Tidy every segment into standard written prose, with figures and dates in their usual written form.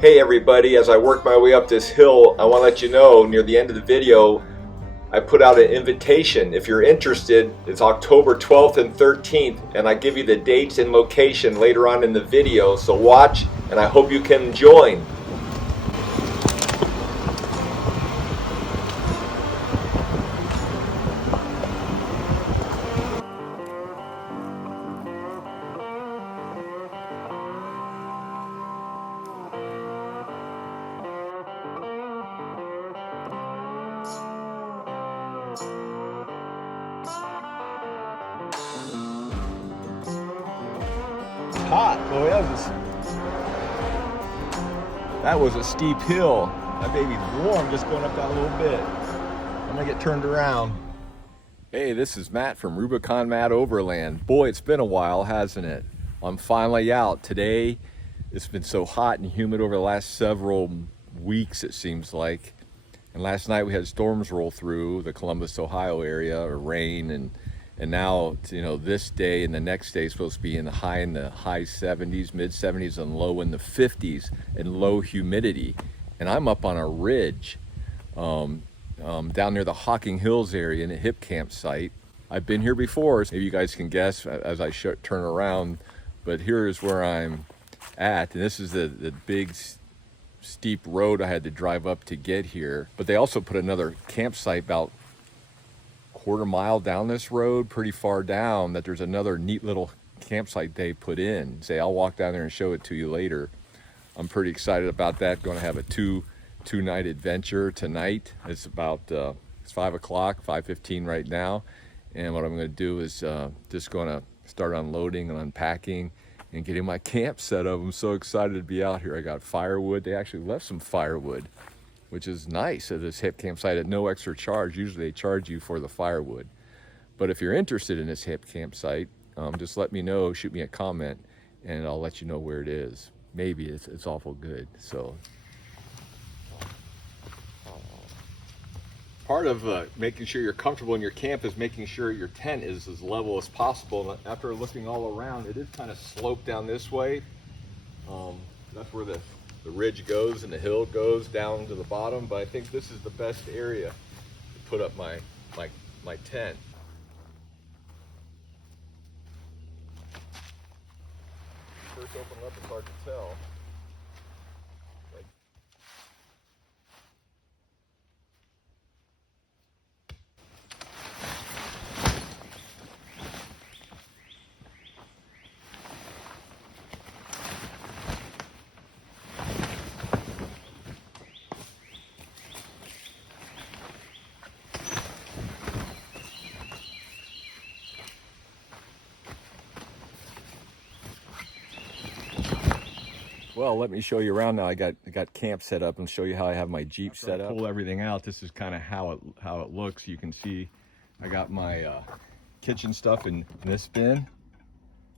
Hey everybody, as I work my way up this hill, I want to let you know near the end of the video, I put out an invitation. If you're interested, it's October 12th and 13th, and I give you the dates and location later on in the video, so watch, and I hope you can join. Hot, boy, that was a steep hill. My baby's warm just going up that little bit. I'm gonna get turned around. Hey, this is Matt from Rubicon Matt Overland. Boy, it's been a while, hasn't it? I'm finally out. Today, it's been so hot and humid over the last several weeks, it seems like. And last night we had storms roll through the Columbus, Ohio area, or rain, and now, you know, this day and the next day is supposed to be in the high 70s, mid 70s, and low in the 50s, and low humidity. And I'm up on a ridge down near the Hocking Hills area in a hip campsite. I've been here before, so maybe you guys can guess as I turn around, but here is where I'm at. And this is the big steep road I had to drive up to get here. But they also put another campsite about quarter mile down this road, pretty far down, that there's another neat little campsite they put in. Say, I'll walk down there and show it to you later. I'm pretty excited about that. Going to have a two-night adventure tonight. It's about it's 5 o'clock, 5:15 right now, and what I'm going to do is just going to start unloading and unpacking and getting my camp set up. I'm so excited to be out here. I got firewood. They actually left some firewood, which is nice at this hip campsite at no extra charge. Usually they charge you for the firewood. But if you're interested in this hip campsite, just let me know, shoot me a comment, and I'll let you know where it is. Maybe it's awful good. So part of making sure you're comfortable in your camp is making sure your tent is as level as possible. And after looking all around, it is kind of sloped down this way. That's where the ridge goes and the hill goes down to the bottom, but I think this is the best area to put up my tent. First open up, it's hard to tell. Well, let me show you around now. I got camp set up and show you how I have my Jeep set up. Pull everything out. This is kind of how it looks. You can see I got my kitchen stuff in this bin.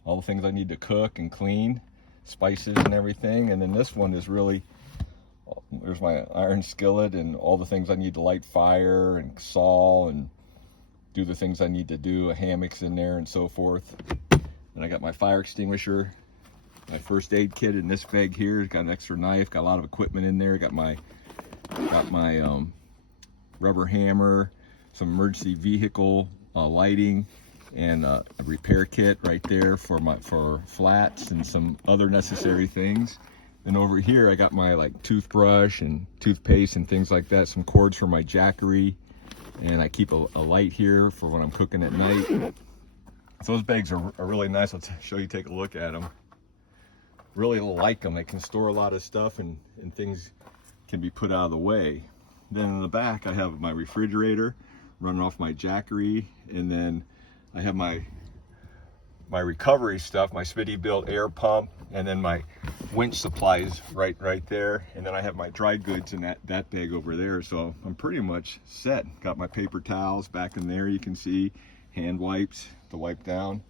All the things I need to cook and clean, spices and everything. And then this one is really, there's my iron skillet and all the things I need to light fire and saw and do the things I need to do. A hammock's in there and so forth. And I got my fire extinguisher, my first aid kit in this bag here. Got an extra knife, got a lot of equipment in there. Got my rubber hammer, some emergency vehicle lighting, and a repair kit right there for flats and some other necessary things. And over here I got my toothbrush and toothpaste and things like that, some cords for my Jackery, and I keep a light here for when I'm cooking at night. So those bags are really nice. I'll show you, take a look at them. Really like them. They can store a lot of stuff and things can be put out of the way. Then in the back I have my refrigerator running off my Jackery, and then I have my recovery stuff, my Smitty-built air pump, and then my winch supplies right there. And then I have my dry goods in that bag over there. So I'm pretty much set. Got my paper towels back in there, you can see, hand wipes to wipe down.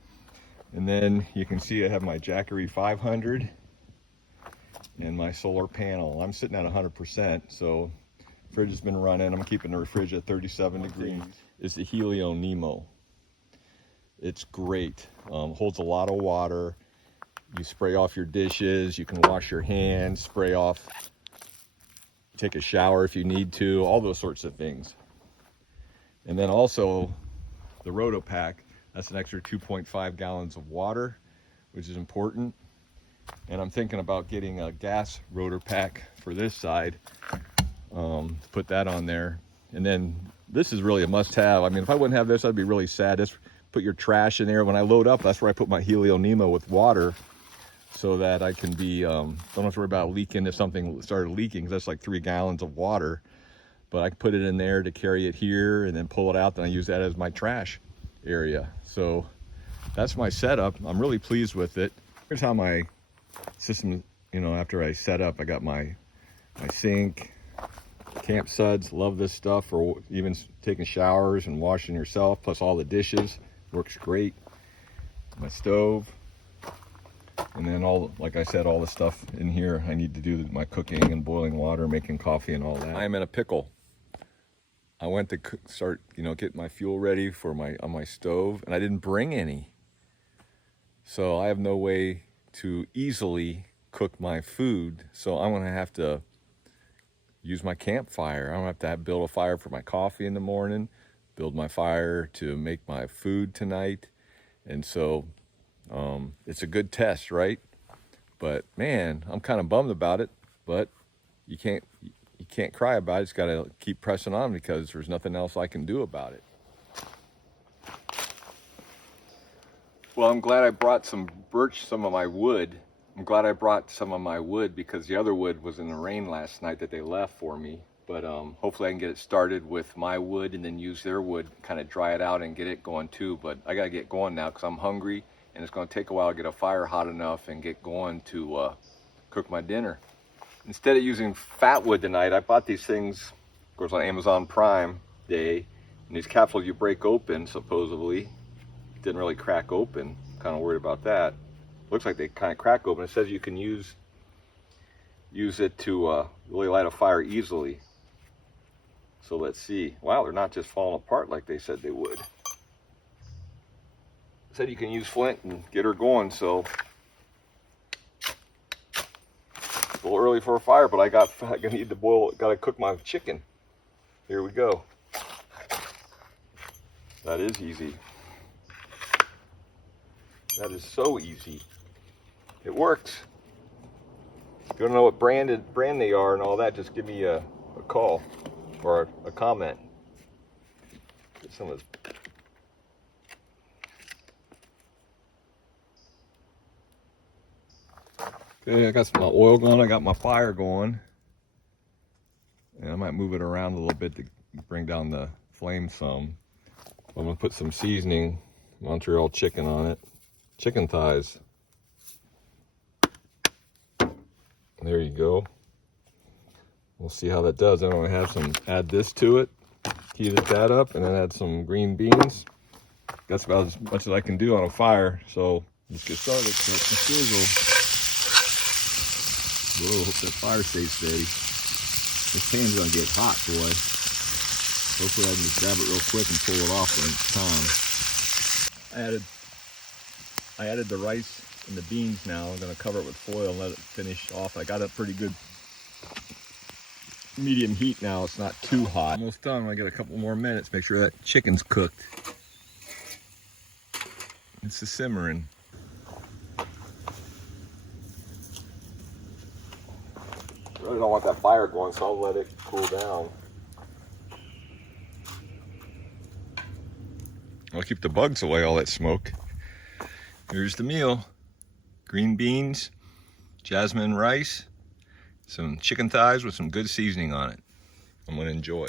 And then you can see I have my Jackery 500 and my solar panel. I'm sitting at 100%, so fridge has been running. I'm keeping the fridge at 37 degrees. It's the Helio Nemo. It's great. Holds a lot of water. You spray off your dishes, you can wash your hands, spray off, take a shower if you need to, all those sorts of things. And then also the Rotopack, that's an extra 2.5 gallons of water, which is important. And I'm thinking about getting a gas Rotopack for this side, put that on there. And then this is really a must-have. I mean, if I wouldn't have this, I'd be really sad. Just put your trash in there. When I load up, that's where I put my Helio Nemo with water, so that I can be, don't have to worry about leaking if something started leaking, 'cause that's like 3 gallons of water. But I can put it in there to carry it here and then pull it out, then I use that as my trash area. So that's my setup. I'm really pleased with it. Here's how my system, you know, after I set up, I got my sink, camp suds, love this stuff for even taking showers and washing yourself, plus all the dishes, works great. My stove, and then all, like I said, all the stuff in here I need to do my cooking and boiling water, making coffee and all that. I'm in a pickle. I went to start, you know, get my fuel ready for on my stove, and I didn't bring any. So I have no way to easily cook my food. So I'm gonna have to use my campfire. I don't have to build a fire for my coffee in the morning, build my fire to make my food tonight. And so it's a good test, right? But man, I'm kind of bummed about it, but you can't cry about it. Just got to keep pressing on, because there's nothing else I can do about it. Well, I'm glad I brought some of my wood. I'm glad I brought some of my wood, because the other wood was in the rain last night that they left for me. But hopefully I can get it started with my wood and then use their wood, kind of dry it out and get it going too. But I got to get going now because I'm hungry, and it's going to take a while to get a fire hot enough and get going to cook my dinner. Instead of using fat wood tonight, I bought these things, of course, on Amazon Prime Day. And these capsules you break open, supposedly. Didn't really crack open. Kind of worried about that. Looks like they kind of crack open. It says you can use it to really light a fire easily. So let's see. Wow, they're not just falling apart like they said they would. It said you can use flint and get her going, so it's a little early for a fire, but I need to gotta cook my chicken. Here we go. That is easy. That is so easy. It works. If you don't know what brand they are and all that, just give me a call or a comment. Get some of this. Okay, I got some oil going. I got my fire going. And I might move it around a little bit to bring down the flame some. I'm gonna put some seasoning, Montreal chicken on it. Chicken thighs. There you go. We'll see how that does. Then I'm gonna add this to it, heat that up, and then add some green beans. That's about as much as I can do on a fire. So let's get started. Sizzle. Whoa, hope that fire stays steady. This pan's gonna get hot, boy. Hopefully I can just grab it real quick and pull it off when it's time. I added the rice and the beans now. I'm gonna cover it with foil and let it finish off. I got a pretty good medium heat now. It's not too hot. Almost done. I get a couple more minutes. Make sure that chicken's cooked. It's simmering. I really don't want that fire going, so I'll let it cool down. I'll keep the bugs away, all that smoke. Here's the meal. Green beans, jasmine rice, some chicken thighs with some good seasoning on it. I'm gonna enjoy.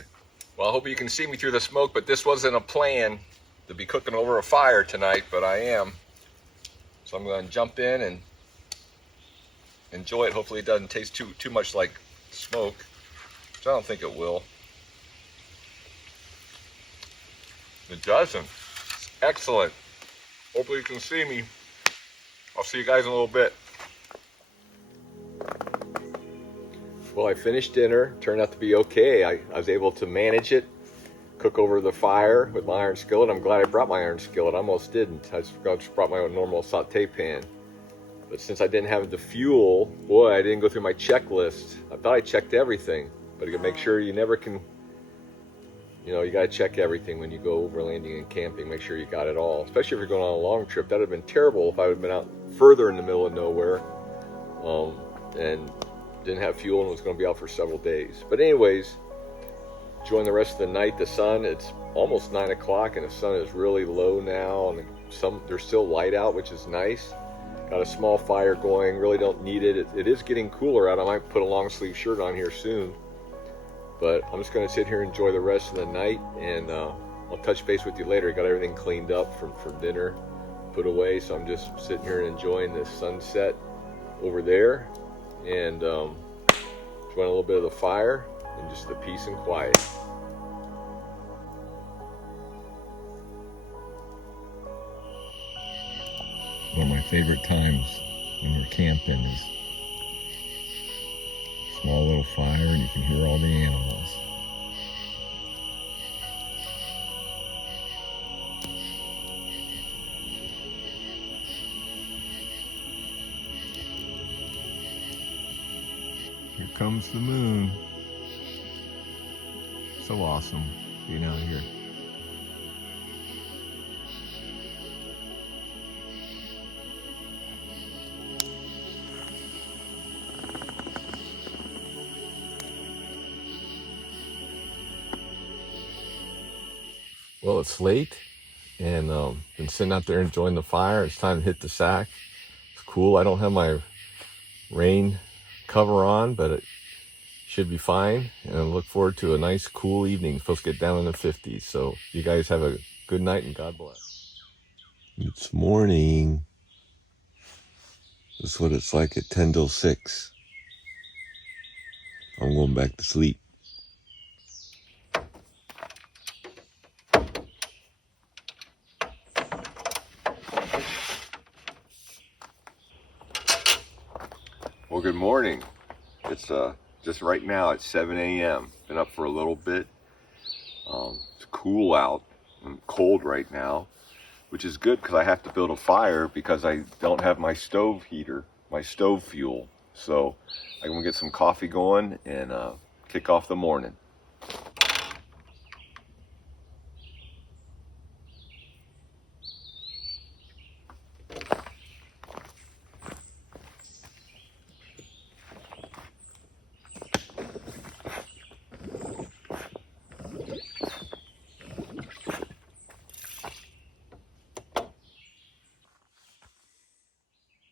Well, I hope you can see me through the smoke, but this wasn't a plan to be cooking over a fire tonight, but I am. So I'm gonna jump in and enjoy it. Hopefully it doesn't taste too much like smoke, which I don't think it will. It doesn't. It's excellent. Hopefully you can see me. I'll see you guys in a little bit. Well, I finished dinner. Turned out to be okay. I was able to manage it, cook over the fire with my iron skillet. I'm glad I brought my iron skillet. I almost didn't. I just brought my own normal saute pan. But since I didn't have the fuel, boy, I didn't go through my checklist. I thought I checked everything, but you can make sure you never can, you know, you got to check everything when you go overlanding and camping. Make sure you got it all, especially if you're going on a long trip. That would have been terrible if I would have been out further in the middle of nowhere and didn't have fuel and was going to be out for several days. But anyways, enjoying the rest of the night. The sun, it's almost 9 o'clock and the sun is really low now, and there's still light out, which is nice. Got a small fire going, really don't need it. It is getting cooler out. I might put a long sleeve shirt on here soon. But I'm just going to sit here and enjoy the rest of the night, and I'll touch base with you later. I got everything cleaned up for dinner, put away, so I'm just sitting here and enjoying the sunset over there, and enjoying a little bit of the fire and just the peace and quiet. One of my favorite times when we're camping is small little fire and you can hear all the animals. Here comes the moon. So awesome being out here. Well, it's late, and been sitting out there enjoying the fire. It's time to hit the sack. It's cool. I don't have my rain cover on, but it should be fine. And I look forward to a nice, cool evening. It's supposed to get down in the 50s. So you guys have a good night, and God bless. It's morning. This is what it's like at 10 till 6. I'm going back to sleep. Well, good morning. It's just right now at 7 a.m. Been up for a little bit. It's cool out and cold right now, which is good because I have to build a fire because I don't have my stove heater, my stove fuel. So I'm gonna get some coffee going and kick off the morning.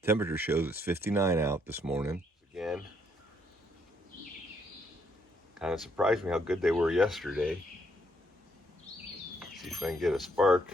Temperature shows it's 59 out this morning. Again, kind of surprised me how good they were yesterday. See if I can get a spark.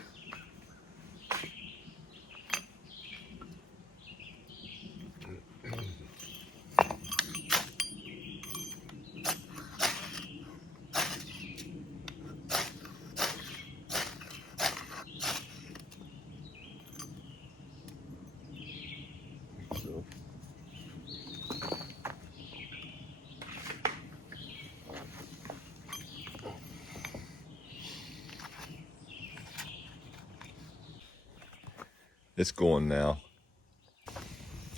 It's going now.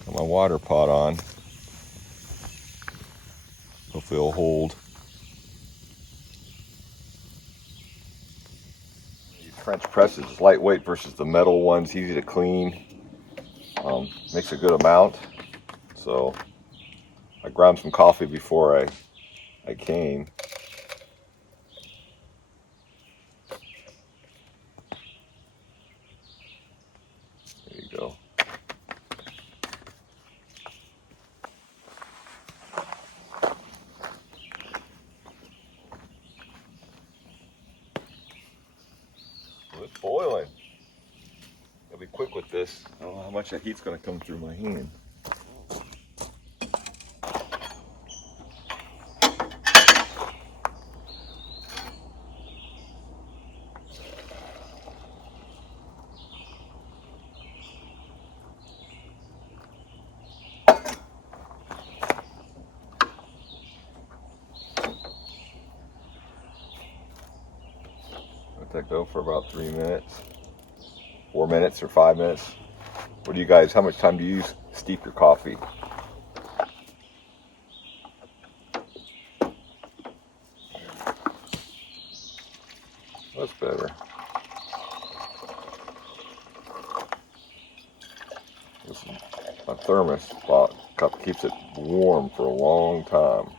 Got my water pot on. Hopefully it'll hold. These French presses is lightweight versus the metal ones, easy to clean. Makes a good amount. So I ground some coffee before I came. There you go. Well, it's boiling. Gotta be quick with this. I don't know how much that heat's gonna come through my hand. Let that go for about 3 minutes, 4 minutes or 5 minutes. What do you guys, how much time do you steep your coffee. That's better. My thermos cup keeps it warm for a long time.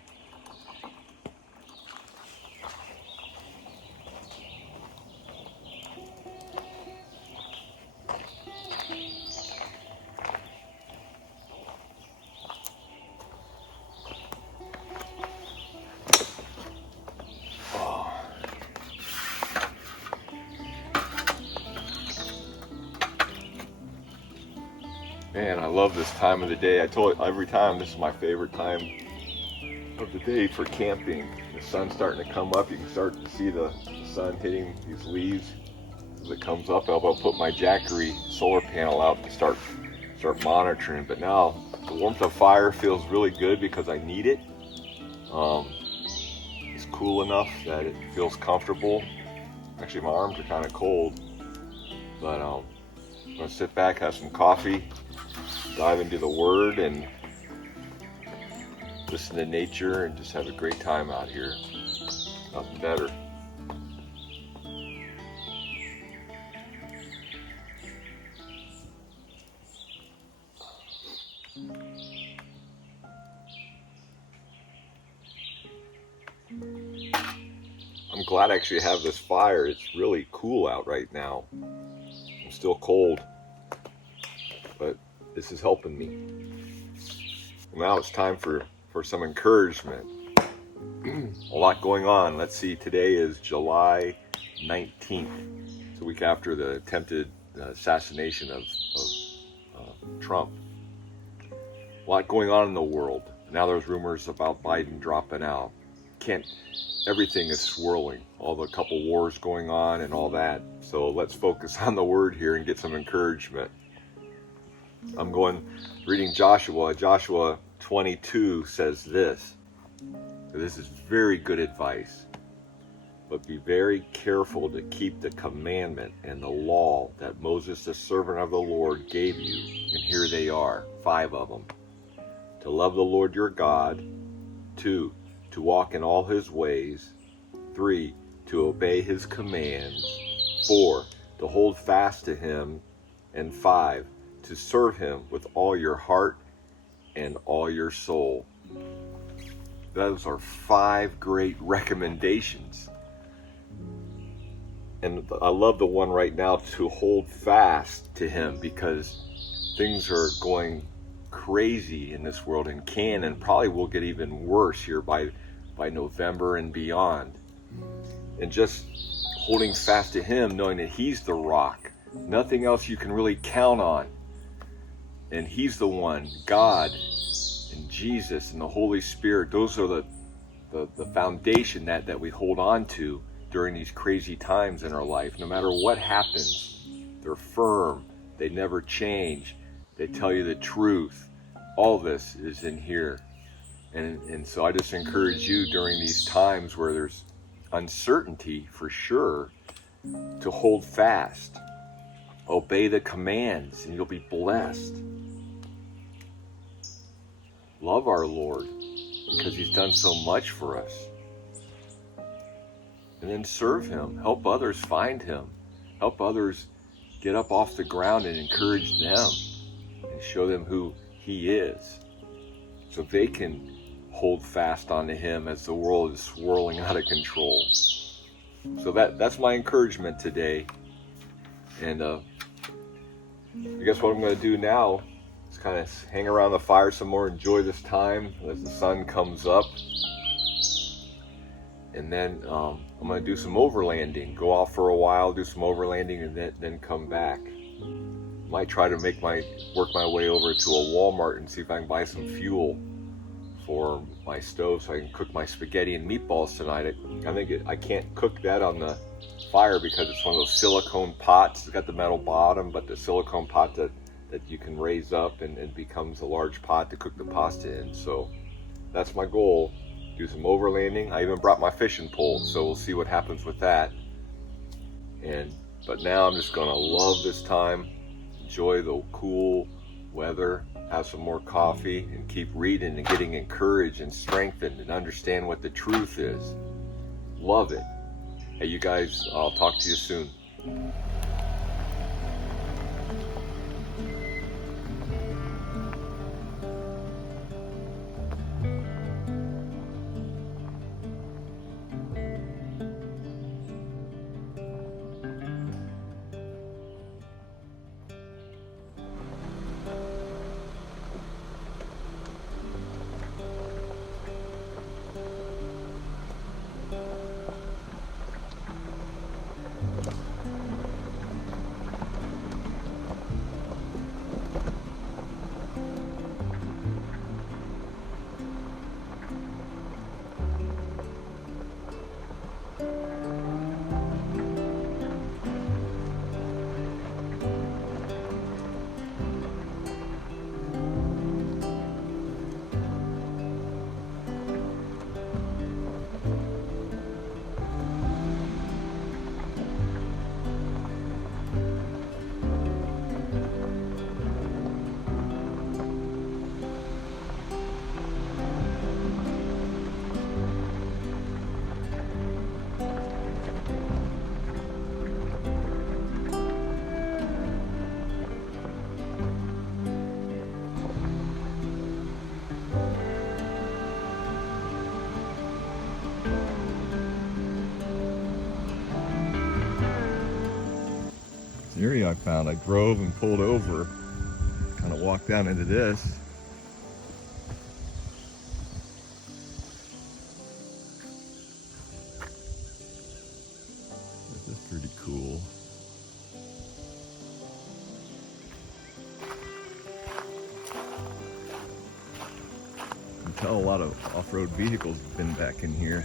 Man, I love this time of the day. I told you every time this is my favorite time of the day for camping. The sun's starting to come up. You can start to see the sun hitting these leaves as it comes up. I'll put my Jackery solar panel out to start monitoring. But now the warmth of fire feels really good because I need it. It's cool enough that it feels comfortable. Actually, my arms are kind of cold, but I'm gonna sit back, have some coffee, dive into the Word, and listen to nature, and just have a great time out here. Nothing better. I'm glad I actually have this fire. It's really cool out right now. I'm still cold, but this is helping me. Now it's time for some encouragement. A lot going on. Let's see, today is July 19th. It's a week after the attempted assassination of Trump. A lot going on in the world. Now there's rumors about Biden dropping out. Everything is swirling. All the couple wars going on and all that. So let's focus on the Word here and get some encouragement. I'm reading Joshua. Joshua 22 says this. This is very good advice. But be very careful to keep the commandment and the law that Moses, the servant of the Lord, gave you. And here they are, 5 of them. To love the Lord your God. 2, to walk in all his ways. 3, to obey his commands. 4, to hold fast to him. And 5, to serve him with all your heart and all your soul. Those are 5 great recommendations. And I love the one right now, to hold fast to him, because things are going crazy in this world and probably will get even worse here by November and beyond. And just holding fast to him, knowing that he's the rock, nothing else you can really count on. And he's the one, God and Jesus and the Holy Spirit. Those are the foundation that we hold on to during these crazy times in our life. No matter what happens, they're firm. They never change. They tell you the truth. All this is in here. And so I just encourage you during these times where there's uncertainty, for sure, to hold fast. Obey the commands and you'll be blessed. Love our Lord because he's done so much for us. And then serve him. Help others find him. Help others get up off the ground and encourage them and show them who he is, so they can hold fast onto him as the world is swirling out of control. So that's my encouragement today. And I guess what I'm going to do now is kind of hang around the fire some more, enjoy this time as the sun comes up. And then I'm going to do some overlanding, go off for a while, do some overlanding, and then come back. Might try to work my way over to a Walmart and see if I can buy some fuel for my stove so I can cook my spaghetti and meatballs tonight. I can't cook that on the fire because it's one of those silicone pots. It's got the metal bottom, but the silicone pot that you can raise up and it becomes a large pot to cook the pasta in. So that's my goal. Do some overlanding. I even brought my fishing pole, so we'll see what happens with that. But now I'm just gonna love this time, enjoy the cool weather, have some more coffee, and keep reading and getting encouraged and strengthened and understand what the truth is. Love it. Hey, you guys, I'll talk to you soon. The area I found, I drove and pulled over, kind of walked down into this. This is pretty cool. You can tell a lot of off-road vehicles have been back in here.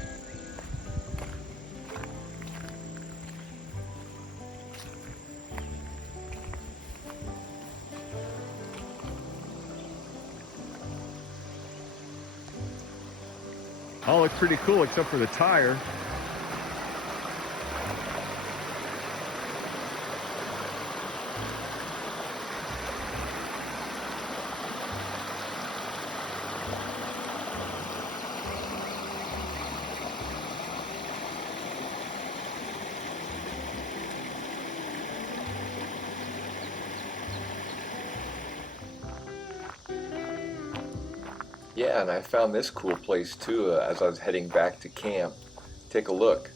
All looks pretty cool except for the tire. Yeah, and I found this cool place too as I was heading back to camp. Take a look.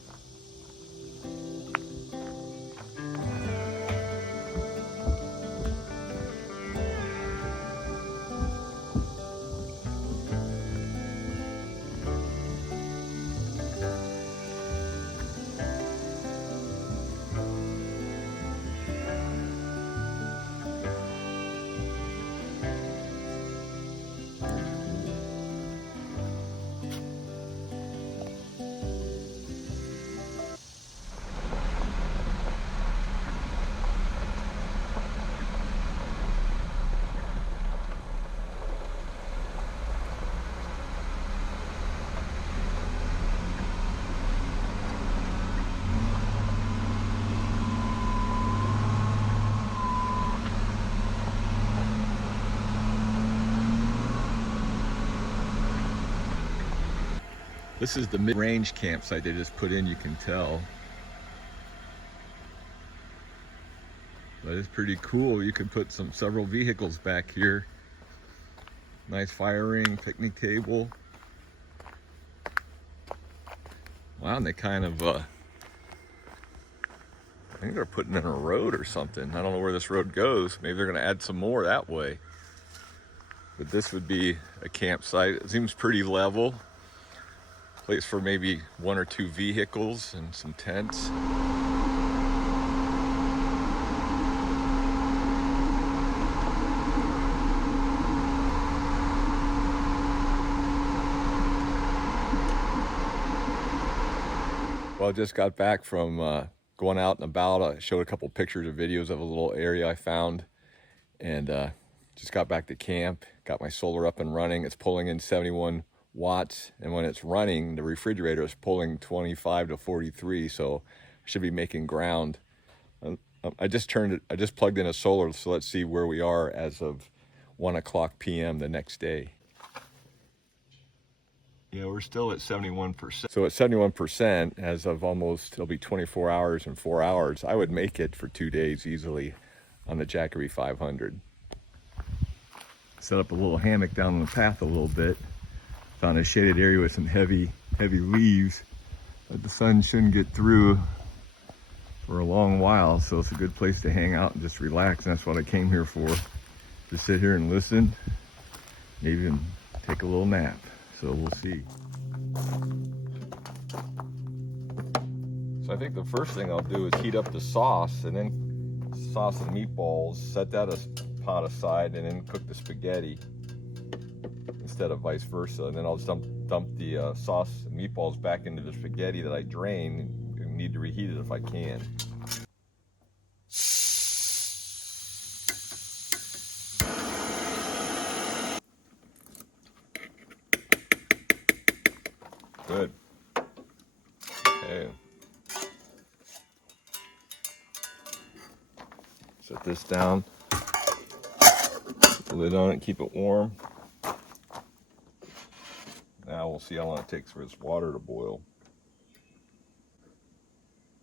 This is the mid-range campsite they just put in, you can tell. But it's pretty cool. You can put several vehicles back here. Nice fire ring, picnic table. Wow, and they kind of, I think they're putting in a road or something. I don't know where this road goes. Maybe they're gonna add some more that way. But this would be a campsite. It seems pretty level. Place for maybe 1 or 2 vehicles and some tents. Well, I just got back from going out and about. I showed a couple pictures of videos of a little area I found, and just got back to camp. Got my solar up and running. It's pulling in 71 watts, and when it's running, the refrigerator is pulling 25 to 43, so I should be making ground. I just plugged in a solar, so let's see where we are as of 1:00 p.m. the next day. Yeah, we're still at 71%. So at 71%, as of almost, it'll be 24 hours and 4 hours, I would make it for 2 days easily on the Jackery 500. Set up a little hammock down the path a little bit. Found a shaded area with some heavy leaves that the sun shouldn't get through for a long while, so it's a good place to hang out and just relax, and that's what I came here for. To sit here and listen, maybe even take a little nap. So we'll see. So I think the first thing I'll do is heat up the sauce, and then sauce and meatballs, set that pot aside, and then cook the spaghetti instead of vice versa. And then I'll just dump the sauce and meatballs back into the spaghetti that I drain and need to reheat it if I can. Good. Okay. Set this down. Put the lid on it, keep it warm. Now we'll see how long it takes for this water to boil.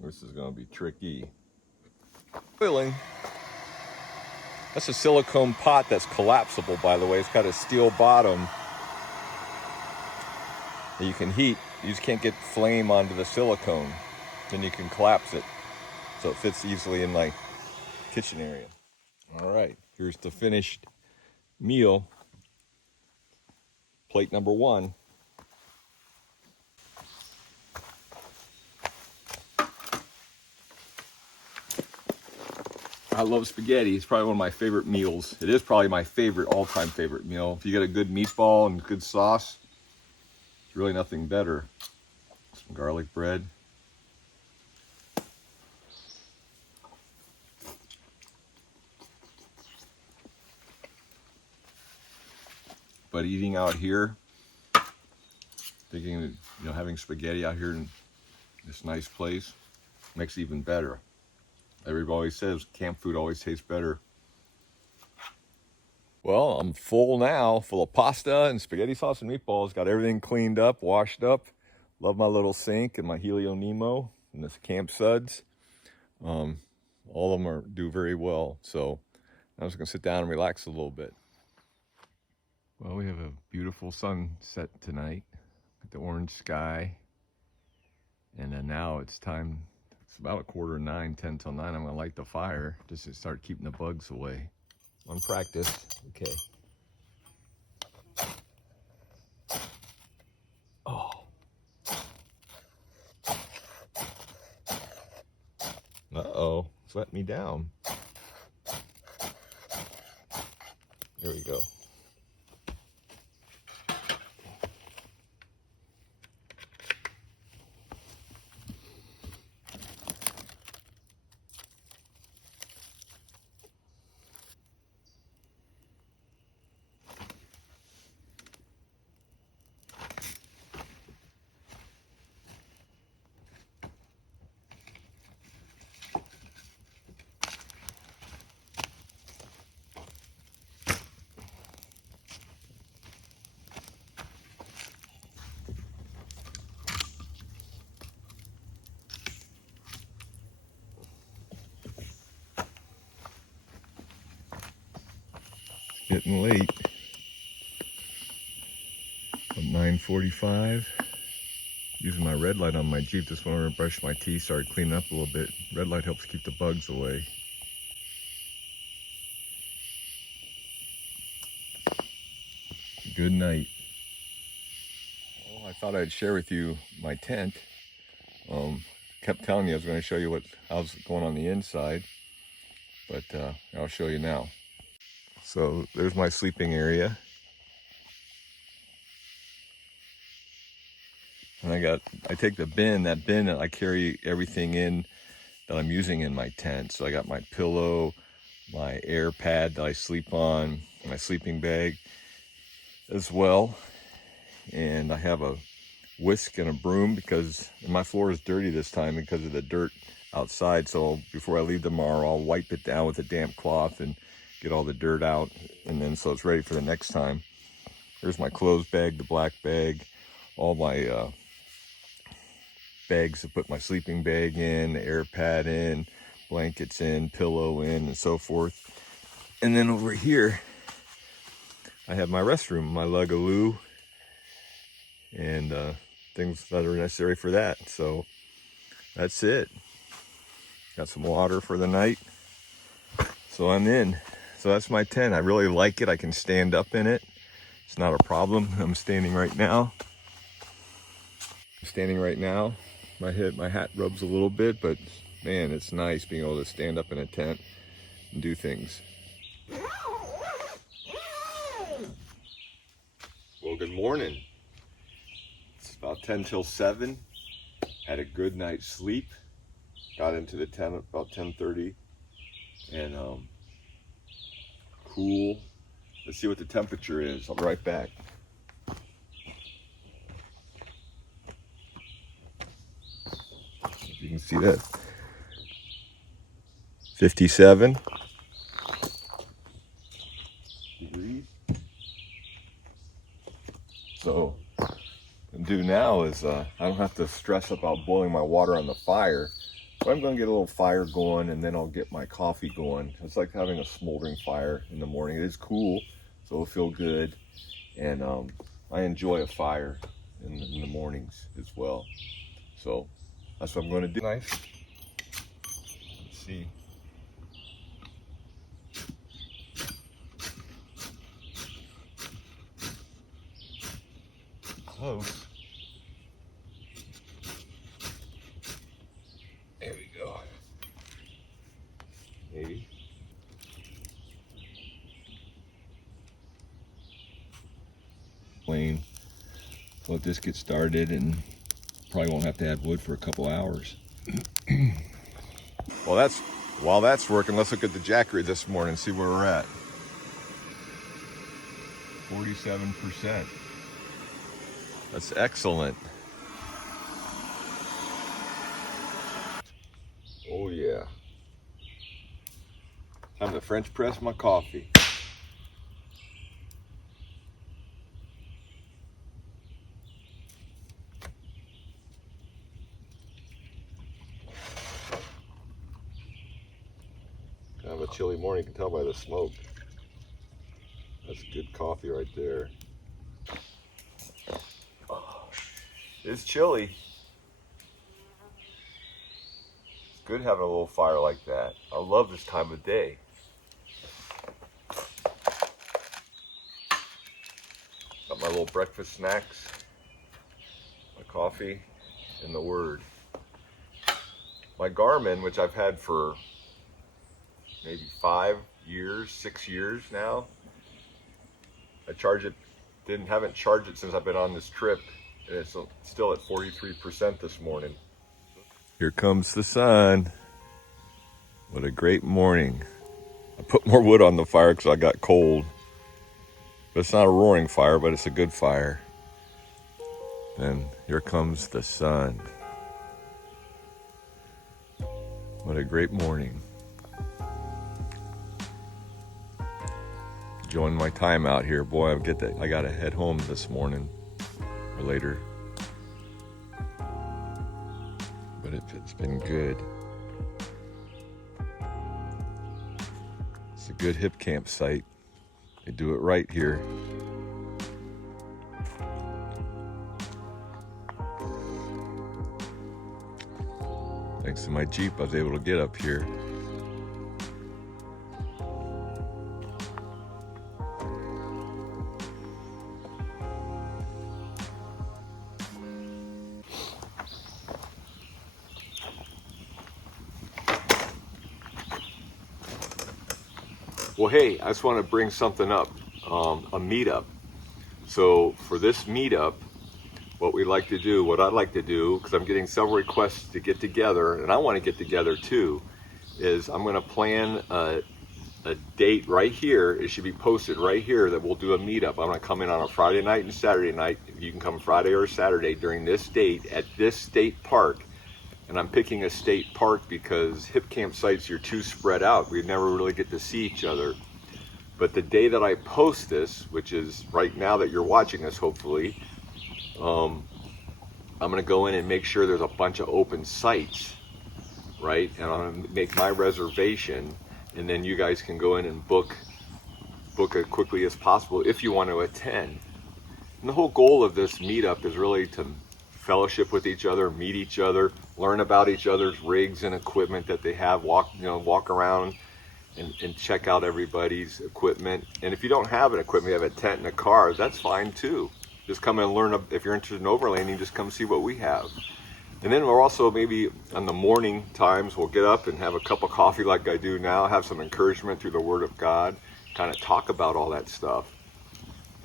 This is going to be tricky. Boiling. That's a silicone pot that's collapsible, by the way. It's got a steel bottom that you can heat. You just can't get flame onto the silicone. Then you can collapse it so it fits easily in my kitchen area. All right, here's the finished meal. Plate number 1. I love spaghetti. It's probably one of my favorite meals. It is probably my favorite, all-time favorite meal. If you get a good meatball and good sauce, it's really nothing better. Some garlic bread. But eating out here, thinking, having spaghetti out here in this nice place makes it even better. Everybody always says camp food always tastes better. Well, I'm full now, full of pasta and spaghetti sauce and meatballs. Got everything cleaned up, washed up. Love my little sink and my Helio Nemo and this Camp Suds. All of them do very well. So I'm just gonna sit down and relax a little bit. Well, we have a beautiful sunset tonight with the orange sky. And then now it's time. It's about 8:45, 10 till 9. I'm gonna light the fire just to start keeping the bugs away. Unpracticed, okay. Oh. Uh-oh, it's letting me down. There we go. Getting late. About 9:45. Using my red light on my Jeep. Just wanted to brush my teeth, started cleaning up a little bit. Red light helps keep the bugs away. Good night. Well, I thought I'd share with you my tent. Kept telling you I was going to show you how's going on the inside, but I'll show you now. So there's my sleeping area. And I take that bin that I carry everything in that I'm using in my tent. So I got my pillow, my air pad that I sleep on, my sleeping bag as well. And I have a whisk and a broom because my floor is dirty this time because of the dirt outside. So before I leave tomorrow, I'll wipe it down with a damp cloth and get all the dirt out, and then so it's ready for the next time. Here's my clothes bag, the black bag, all my bags to put my sleeping bag in, the air pad in, blankets in, pillow in, and so forth. And then over here, I have my restroom, my lug-a-loo, and things that are necessary for that. So that's it. Got some water for the night. So I'm in. So that's my tent. I really like it. I can stand up in it. It's not a problem. I'm standing right now. My hat rubs a little bit, but man, it's nice being able to stand up in a tent and do things. Well, good morning. It's about 10 till 7. Had a good night's sleep. Got into the tent at about 10:30, and cool. Let's see what the temperature is. I'll be right back. You can see that. 57 degrees. So what I'm gonna do now is I don't have to stress about boiling my water on the fire. But I'm gonna get a little fire going, and then I'll get my coffee going. It's like having a smoldering fire in the morning. It is cool, so it'll feel good. And I enjoy a fire in the mornings as well. So that's what I'm gonna do. Nice. Let's see. Close. There we go. Maybe. Plane. Let this get started, and probably won't have to add wood for a couple hours. Well, while that's working, let's look at the Jackery this morning and see where we're at. 47%. That's excellent. Oh yeah. Time to French press my coffee. Kind of a chilly morning, you can tell by the smoke. That's good coffee right there. Oh, it's chilly. It's good having a little fire like that. I love this time of day. Got my little breakfast snacks, my coffee, and the Word. My Garmin, which I've had for maybe 5 years, 6 years now. I haven't charged it since I've been on this trip, and it's still at 43% this morning. Here comes the sun. What a great morning. I put more wood on the fire because I got cold. But it's not a roaring fire, but it's a good fire. Then here comes the sun. What a great morning. Enjoying my time out here. Boy, I gotta head home this morning or later. But it's been good. It's a good hip campsite. They do it right here. Thanks to my Jeep, I was able to get up here. Well, hey, I just want to bring something up, a meetup. So for this meetup, what I'd like to do, because I'm getting several requests to get together, and I want to get together too, is I'm going to plan a date right here. It should be posted right here that we'll do a meetup. I'm going to come in on a Friday night and Saturday night. You can come Friday or Saturday during this date at this state park. And I'm picking a state park because hip campsites, you're too spread out. We never really get to see each other. But the day that I post this, which is right now that you're watching this, hopefully, I'm gonna go in and make sure there's a bunch of open sites, right? And I'm gonna make my reservation, and then you guys can go in and book as quickly as possible if you want to attend. And the whole goal of this meetup is really to fellowship with each other, meet each other, learn about each other's rigs and equipment that they have, walk around and check out everybody's equipment. And if you don't have an equipment, you have a tent and a car, that's fine too. Just come and learn. If you're interested in overlanding, just come see what we have. And then we're also, maybe on the morning times, we'll get up and have a cup of coffee like I do now, have some encouragement through the Word of God, kind of talk about all that stuff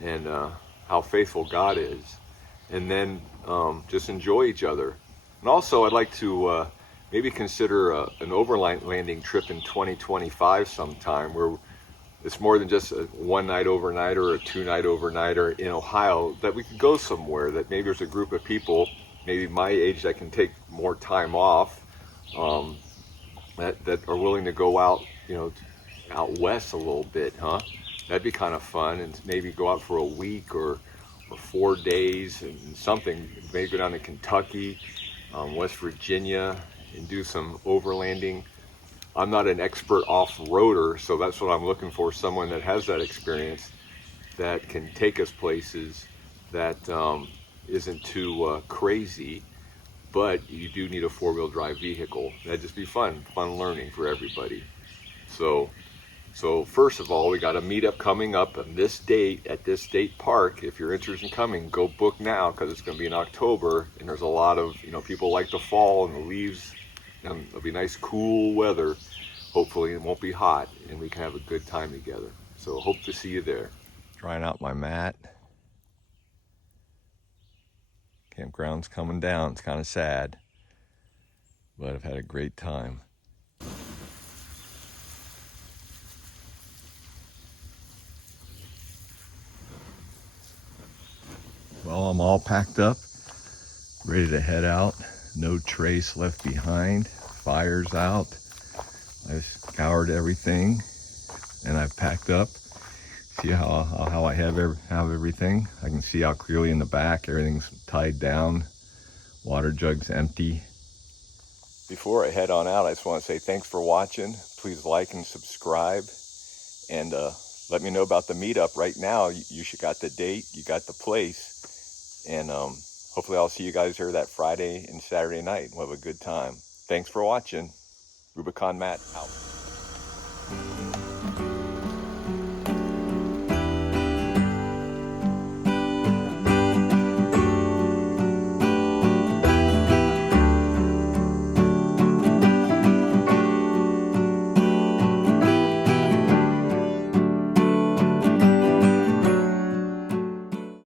and how faithful God is. And then just enjoy each other. And also, I'd like to maybe consider an overlanding trip in 2025 sometime, where it's more than just a one-night overnighter or a two-night overnighter in Ohio, that we could go somewhere, that maybe there's a group of people, maybe my age, that can take more time off, that are willing to go out, out west a little bit, huh? That'd be kind of fun, and maybe go out for a week or 4 days and something, maybe go down to Kentucky, West Virginia, and do some overlanding. I'm not an expert off-roader, so that's what I'm looking for, someone that has that experience, that can take us places that isn't too crazy, but you do need a four-wheel drive vehicle. That'd just be fun learning for everybody. So first of all, we got a meetup coming up on this date at this state park. If you're interested in coming, go book now, because it's going to be in October, and there's a lot of, people like the fall and the leaves, and it'll be nice cool weather. Hopefully it won't be hot, and we can have a good time together. So hope to see you there. Trying out my mat. Campground's coming down. It's kind of sad, but I've had a great time. Well, I'm all packed up, ready to head out. No trace left behind. Fire's out. I've scoured everything, and I've packed up. See how I have everything. I can see out clearly in the back. Everything's tied down. Water jug's empty. Before I head on out, I just want to say thanks for watching. Please like and subscribe, and let me know about the meetup. Right now, you got the date, you got the place, and hopefully I'll see you guys here that Friday and Saturday night. We'll have a good time. Thanks for watching. Rubicon Matt out.